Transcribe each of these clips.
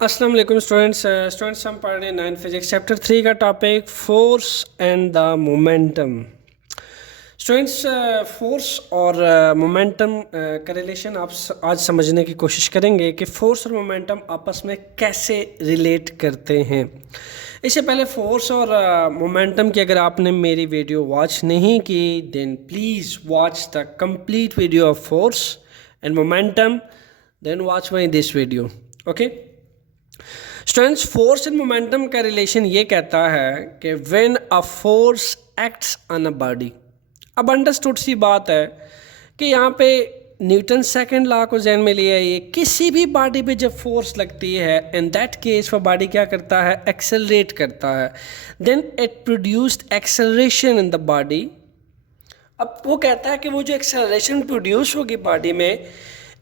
अस्सलाम वालेकुम स्टूडेंट्स हम पढ़ रहे हैं 9 फिजिक्स चैप्टर 3 का topic force and the momentum. Students, force और मोमेंटम का रिलेशन आप आज समझने की कोशिश करेंगे कि फोर्स और मोमेंटम आपस में कैसे रिलेट करते हैं। इससे पहले फोर्स और मोमेंटम की अगर आपने मेरी वीडियो वॉच नहीं की then please watch the complete video of force and momentum, then watch my this video. Okay students, force and momentum का रिलेशन ये कहता है कि when a force acts on a body. अब अंडरस्टूड सी बात है कि यहाँ पे न्यूटन सेकंड लॉ को ध्यान में लिया, ये किसी भी बॉडी पे जब फोर्स लगती है इन दैट केस वो बॉडी क्या करता है, एक्सेलरेट करता है, then it produced acceleration in the body. अब वो कहता है कि वो जो एक्सेलरेशन प्रोड्यूस होगी बॉडी में,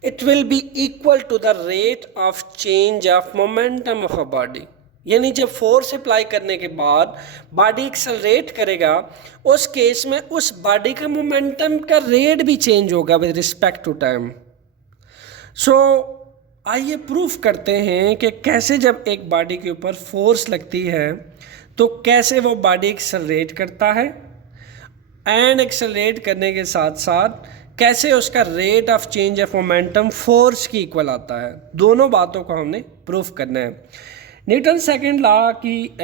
it will be equal to the rate of change of momentum of a body. यानी जब फोर्स अप्लाई करने के बाद बॉडी एक्सेलरेट करेगा, उस केस में उस बॉडी का मोमेंटम का रेट भी चेंज होगा विद रिस्पेक्ट टू टाइम। सो आइए प्रूफ करते हैं कि कैसे जब एक बॉडी के ऊपर फोर्स लगती है तो कैसे वो बॉडी एक्सेलरेट करता है, एंड एक्सेलरेट करने के साथ साथ कैसे उसका rate of change of momentum force की इक्वल आता है। दोनों बातों को हमने प्रूफ करना है। न्यूटन सेकंड लॉ की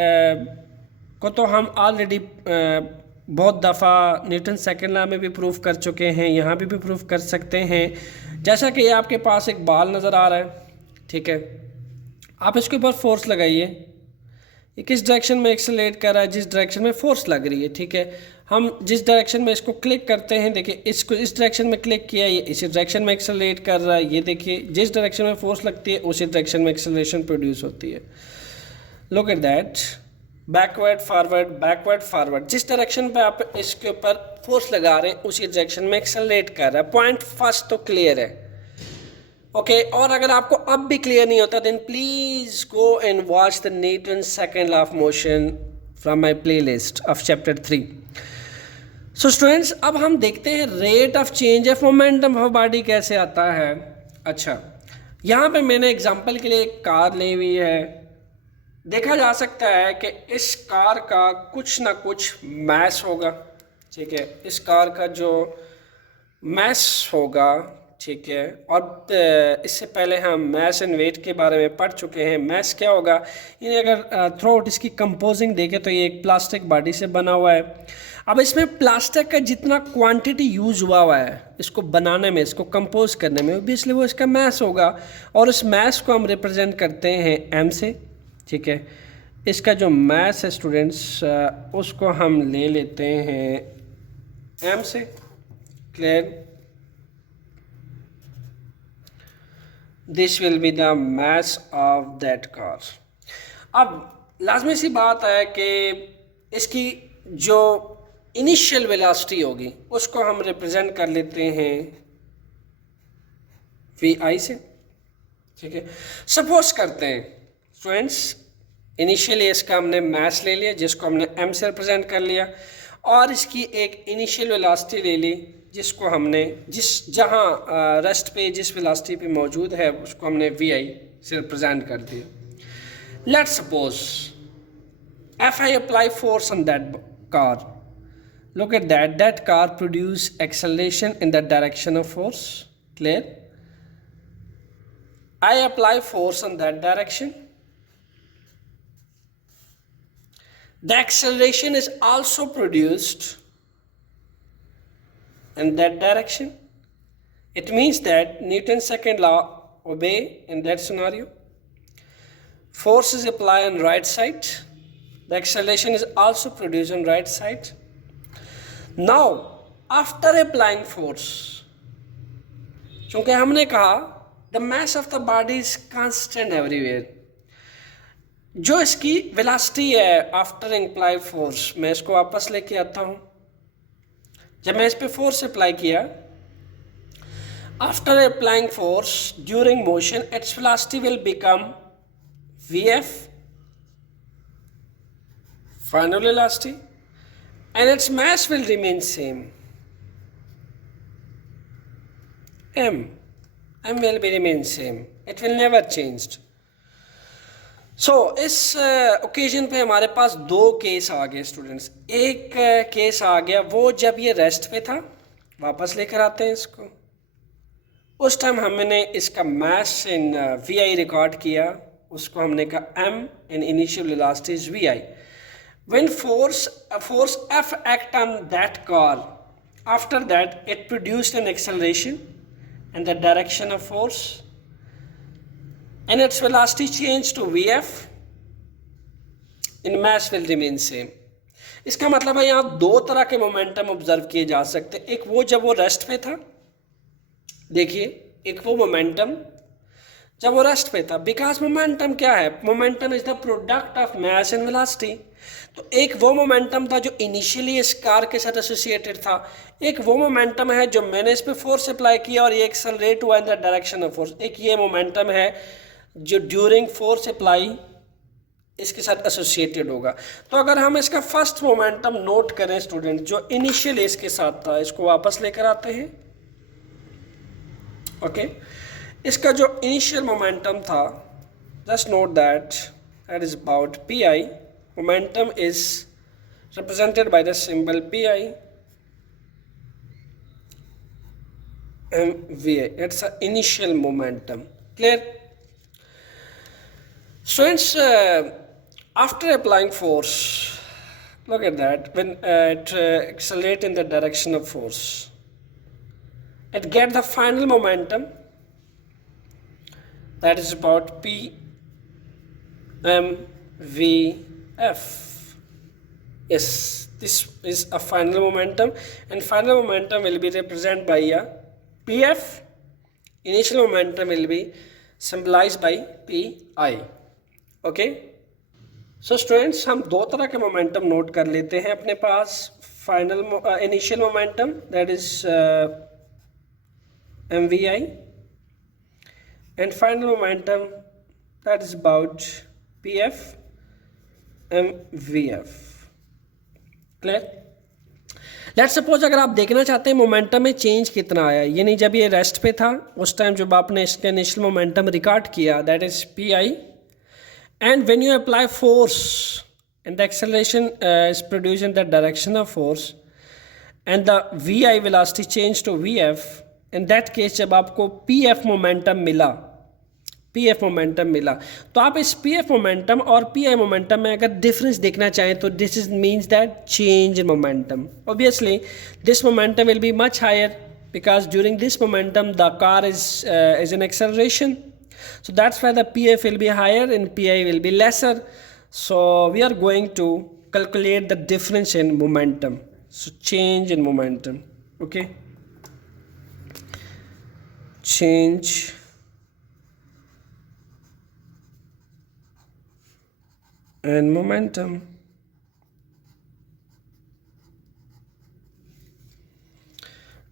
को तो हम ऑलरेडी बहुत दफ़ा न्यूटन सेकंड लॉ में भी प्रूफ कर चुके हैं, यहाँ भी प्रूफ कर सकते हैं। जैसा कि आपके पास एक बॉल नज़र आ रहा है, ठीक है, आप इसके ऊपर फोर्स लगाइए, ये किस डायरेक्शन में एक्सेलरेट कर रहा है, जिस डायरेक्शन में फोर्स लग रही है, ठीक है। हम जिस डायरेक्शन में इसको क्लिक करते हैं, देखिए इसको इस डायरेक्शन में क्लिक किया, ये इसी डायरेक्शन में एक्सेलरेट कर रहा है। ये देखिए जिस डायरेक्शन में फोर्स लगती है उसी डायरेक्शन में एक्सेलरेशन प्रोड्यूस होती है। Look at that, backward forward, जिस डायरेक्शन पे आप इसके ऊपर फोर्स लगा रहे हैं उसी डायरेक्शन में एक्सेलरेट कर रहा है। पॉइंट फर्स्ट तो क्लियर है, ओके और अगर आपको अब भी क्लियर नहीं होता then please go and watch the Newton second law of motion from my playlist of chapter 3। So students, अब हम देखते हैं rate of change of momentum of body कैसे आता है। अच्छा, यहाँ पे मैंने एग्जांपल के लिए एक कार ली हुई है। देखा जा सकता है कि इस कार का कुछ ना कुछ मैस होगा, ठीक है, इस कार का जो मैस होगा, ठीक है। और इससे पहले हम मैस एंड वेट के बारे में पढ़ चुके हैं। मैस क्या होगा, यानी अगर थ्रू आउट इसकी कंपोजिंग देखें तो ये एक प्लास्टिक बॉडी से बना हुआ है। अब इसमें प्लास्टिक का जितना क्वांटिटी यूज़ हुआ है इसको बनाने में, इसको कंपोज करने में, ऑब्वियसली वो इसका मैस होगा। और उस मैस को हम रिप्रेजेंट करते हैं एम से, ठीक है। इसका जो मैस है स्टूडेंट्स, उसको हम ले लेते हैं एम से, clear. This will be the mass of that car. अब लाजमी सी बात है कि इसकी जो इनिशियल वेलोसिटी होगी उसको हम रिप्रेजेंट कर लेते हैं वी आई से, ठीक है। सपोज करते हैं स्टूडेंट्स, इनिशियली इसका हमने मैस ले लिया जिसको हमने एम से रिप्रेजेंट कर लिया, और इसकी एक इनिशियल वेलोसिटी ले ली जिसको हमने जहाँ रेस्ट पे जिस वेलोसिटी पे मौजूद है उसको हमने वी आई से रिप्रेजेंट कर दिया। Let's suppose F I apply force on that car. Look at that, that car produce acceleration in the direction of force, clear. I apply force on that direction. The acceleration is also produced in that direction. It means that Newton's second law obey in that scenario. Force is applied on right side. The acceleration is also produced on right side. Now, after applying force, क्योंकि हमने कहा the mass of the body is constant everywhere, जो इसकी velocity है after apply force, मैं इसको वापस लेके आता हूँ। जब मैं इस पे फोर्स अप्लाई किया, after applying force during motion its velocity will become V F, final velocity, and its mass will remain same, m will be remain same, it will never changed. इस ओकेजन पे हमारे पास दो case आ गए students. एक case आ गया वो जब ये रेस्ट पे था, वापस लेकर आते हैं इसको। उस टाइम हमने इसका मास इन वी आई रिकॉर्ड किया, उसको हमने कहा M in initial velocity is V I. When force F act on that car, after that it produced an acceleration and the direction of force and its velocity changed to Vf in mass will remain same. इसका मतलब है यहाँ दो तरह के momentum observe किए जा सकते हैं। एक वो जब वो रेस्ट पे था, देखिए, एक वो मोमेंटम जब वो रेस्ट पे था। बिकॉज मोमेंटम क्या है? Momentum is the product of mass and velocity. तो एक वो मोमेंटम था जो इनिशियली इस कार के साथ एसोसिएटेड था, एक वो मोमेंटम है जो मैंने इस पे फोर्स अप्लाई किया और ये एक्सेलरेट हुआ इन द डायरेक्शन ऑफ फोर्स। एक ये मोमेंटम है जो ड्यूरिंग फोर्स अप्लाई इसके साथ एसोसिएटेड होगा। तो अगर हम इसका फर्स्ट मोमेंटम नोट करें स्टूडेंट, जो इनिशियली इसके साथ था, इसको वापस लेकर आते हैं। ओके, इसका जो इनिशियल मोमेंटम था, just note that is about P I. Momentum is represented by the symbol Pi MVA. It's an initial momentum. Clear? Students, after applying force, look at that. When it accelerates in the direction of force, it gets the final momentum that is about P M V F. Yes, this is a final momentum, and final momentum will be represented by a PF. Initial momentum will be symbolized by PI. Okay. So students, हम दो तरह के momentum note कर लेते हैं अपने पास। Final initial momentum that is MVI, and final momentum that is about PF MVF. Clear? Let's suppose अगर आप देखना चाहते हैं मोमेंटम में चेंज कितना आया, यानी जब ये रेस्ट पे था उस टाइम जब आपने इसका इनिशियल मोमेंटम रिकॉर्ड किया, that is P I, and when you apply force and the acceleration is produce in the direction of force and the V I velocity change to V F. In that case जब आपको P F momentum मिला, तो आप इस P F momentum और P I momentum में अगर difference देखना चाहें तो this is means that change in momentum. Obviously this momentum will be much higher because during this momentum the car is in acceleration, so that's why the PF will be higher and PI will be lesser. So we are going to calculate the difference in momentum, so change in momentum. Okay, change and momentum.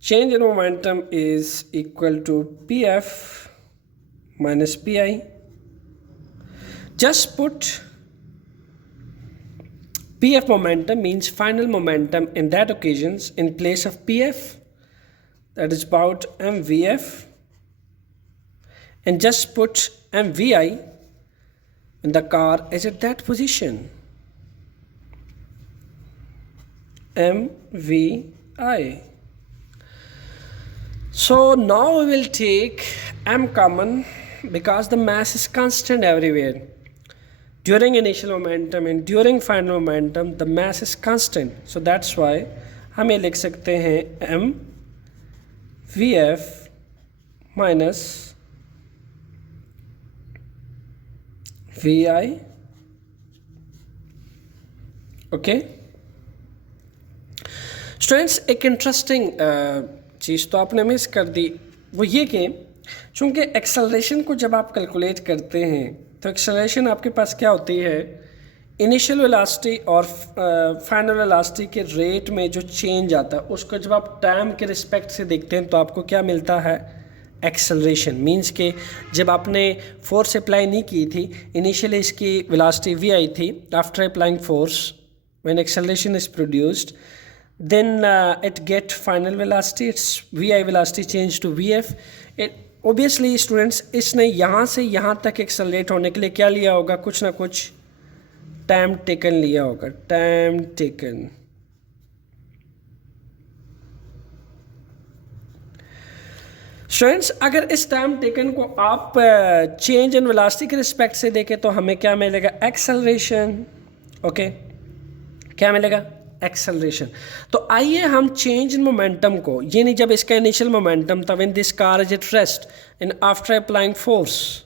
Change in momentum is equal to PF minus PI. Just put PF momentum means final momentum in that occasions in place of PF, that is about MVF, and just put MVI when the car is at that position. MVI. So now we will take M common because the mass is constant everywhere. During initial momentum and during final momentum the mass is constant. So that's why हम ये लिख सकते हैं M VF minus VI. Okay students, एक interesting चीज़ तो आपने miss कर दी, वो ये कि चूँकि एक्सेलरेशन को जब आप कैलकुलेट करते हैं तो एक्सेलरेशन आपके पास क्या होती है, इनिशियल वेलोसिटी और फाइनल वेलोसिटी के रेट में जो चेंज आता है उसको जब आप टाइम के रिस्पेक्ट से देखते हैं तो आपको क्या मिलता है, एक्सेलरेशन। मींस के जब आपने फोर्स अप्लाई नहीं की थी, इनिशियली इसकी वेलोसिटी वी आई थी, after applying force when acceleration is produced then it get final velocity, its vi velocity change to vf, obviously students इसने यहाँ से यहाँ तक एक्सेलरेट होने के लिए क्या लिया होगा, कुछ ना कुछ टाइम टेकन लिया होगा, टाइम टेकन। स्टूडेंट्स अगर इस टाइम टेकन को आप चेंज इन वेलोसिटी के रिस्पेक्ट से देखें तो हमें क्या मिलेगा, एक्सेलरेशन। ओके, क्या मिलेगा, एक्सेलरेशन। तो आइए हम चेंज इन मोमेंटम को, ये नहीं जब इसका इनिशियल मोमेंटम था when this car is at rest and after applying force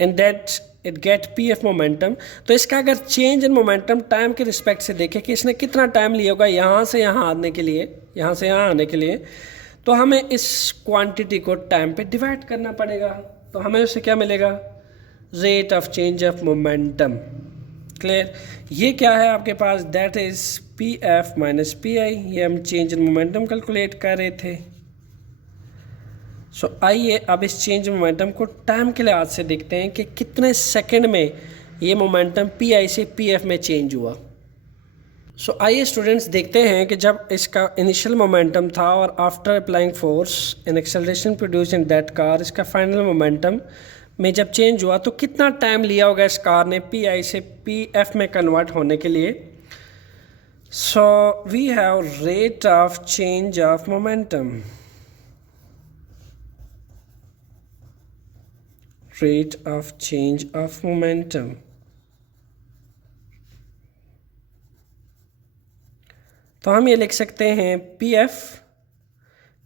and that it get P F momentum, तो इसका अगर चेंज इन मोमेंटम टाइम के रिस्पेक्ट से देखें कि इसने कितना टाइम लिया होगा यहाँ से यहाँ आने के लिए, यहाँ से यहाँ आने के लिए, तो हमें इस क्वांटिटी को टाइम पे डिवाइड करना पड़ेगा। तो हमें उससे क्या मिलेगा, rate of change of momentum. Clear, ये क्या है आपके पास, that is P F minus P I. ये हम चेंज इन मोमेंटम कैलकुलेट कर रहे थे। सो आइए अब इस चेंज मोमेंटम को टाइम के लिहाज से देखते हैं कि कितने सेकंड में ये मोमेंटम पी आई से पी एफ में चेंज हुआ। सो आइए स्टूडेंट्स देखते हैं कि जब इसका इनिशियल मोमेंटम था और after applying force and acceleration produce in that car, इसका फाइनल मोमेंटम में जब चेंज हुआ तो कितना टाइम लिया होगा इस कार ने पी आई से पी एफ में कन्वर्ट होने के लिए। So we have rate of change of momentum, rate of change of momentum. तो हम ये लिख सकते हैं पी एफ,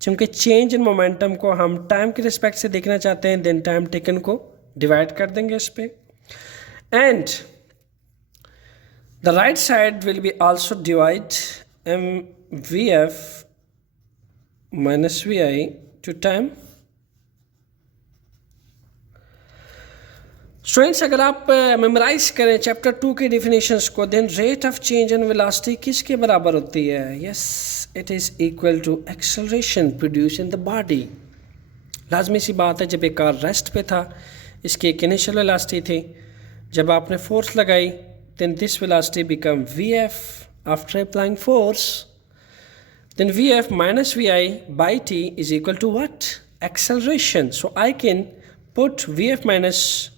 चूँकि चेंज इन मोमेंटम को हम टाइम के रिस्पेक्ट से देखना चाहते हैं, देन टाइम टेकन को डिवाइड कर देंगे इस पे, and the right side will be also divide M V F minus V I to time. Students अगर आप मेमोराइज करें चैप्टर 2 के डिफिनेशंस को, then rate of change in velocity किसके बराबर होती है, yes it is equal to acceleration produce in the body. लाजमी सी बात है, जब एक कार रेस्ट पे था इसकी एक इनिशियल वेलोसिटी थी, जब आपने फोर्स लगाई then this velocity become V F after applying force, then V F minus V I by T is equal to what, acceleration. So I can put V F minus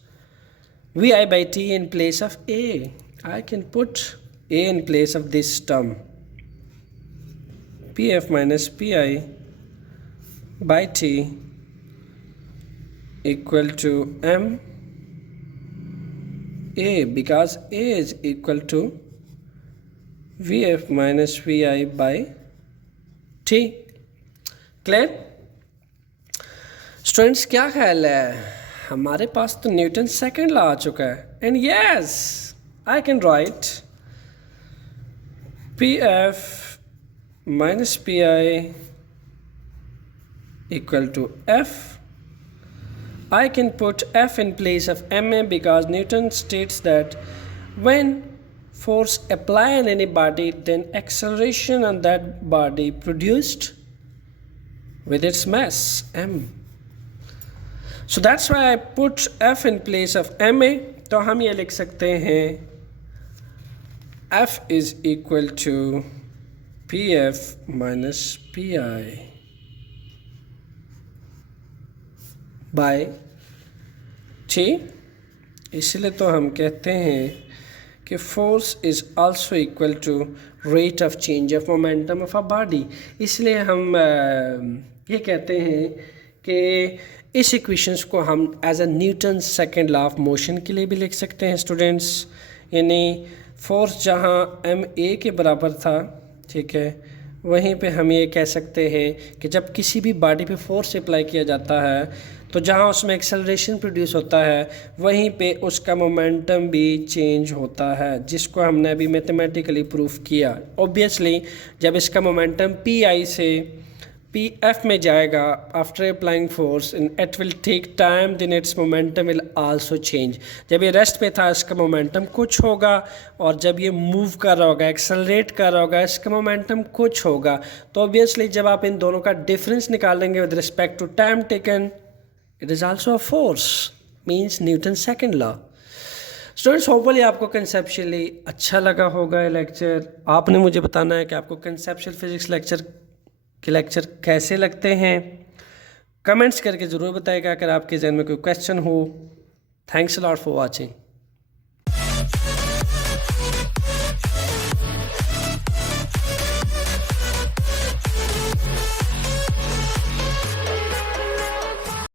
vi by t in place of a. I can put a in place of this term, pf minus pi by t equal to m a, because a is equal to vf minus vi by t. Clear? Students क्या ख्याल है, हमारे पास तो Newton second law आ चुका है, and yes I can write P F minus P I equal to F. I can put F in place of ma because Newton states that when force applied on any body, then acceleration on that body produced with its mass m. So that's why I put F in place of ma. तो हम ये लिख सकते हैं F is equal to Pf minus Pi by T. इसलिए तो हम कहते हैं कि force is also equal to rate of change of momentum of a body. इसलिए हम ये कहते हैं कि इस इक्वेशंस को हम as a Newton second law of motion के लिए भी लिख सकते हैं स्टूडेंट्स। यानी फोर्स जहाँ एम ए के बराबर था, ठीक है, वहीं पे हम ये कह सकते हैं कि जब किसी भी बॉडी पे फोर्स अप्लाई किया जाता है तो जहाँ उसमें एक्सेलरेशन प्रोड्यूस होता है वहीं पे उसका मोमेंटम भी चेंज होता है, जिसको हमने अभी मैथमेटिकली प्रूफ किया। ऑब्वियसली जब इसका मोमेंटम पी आई से पी एफ में जाएगा after applying force and it will take time, then its momentum will also change. जब ये रेस्ट पे था इसका मोमेंटम कुछ होगा, और जब ये मूव कर रहा होगा, एक्सेलरेट कर रहा होगा, इसका मोमेंटम कुछ होगा। तो ऑब्वियसली जब आप इन दोनों का डिफरेंस निकालेंगे with respect to time taken, it is also a force, means Newton second law. Students hopefully आपको कंसेप्चुअली अच्छा लगा होगा ये लेक्चर। आपने मुझे बताना है कि आपको कंसेप्चुअल फिजिक्स लेक्चर के लेक्चर कैसे लगते हैं। कमेंट्स करके ज़रूर बताइएगा अगर आपके जहन में कोई क्वेश्चन हो। Thanks a lot for watching.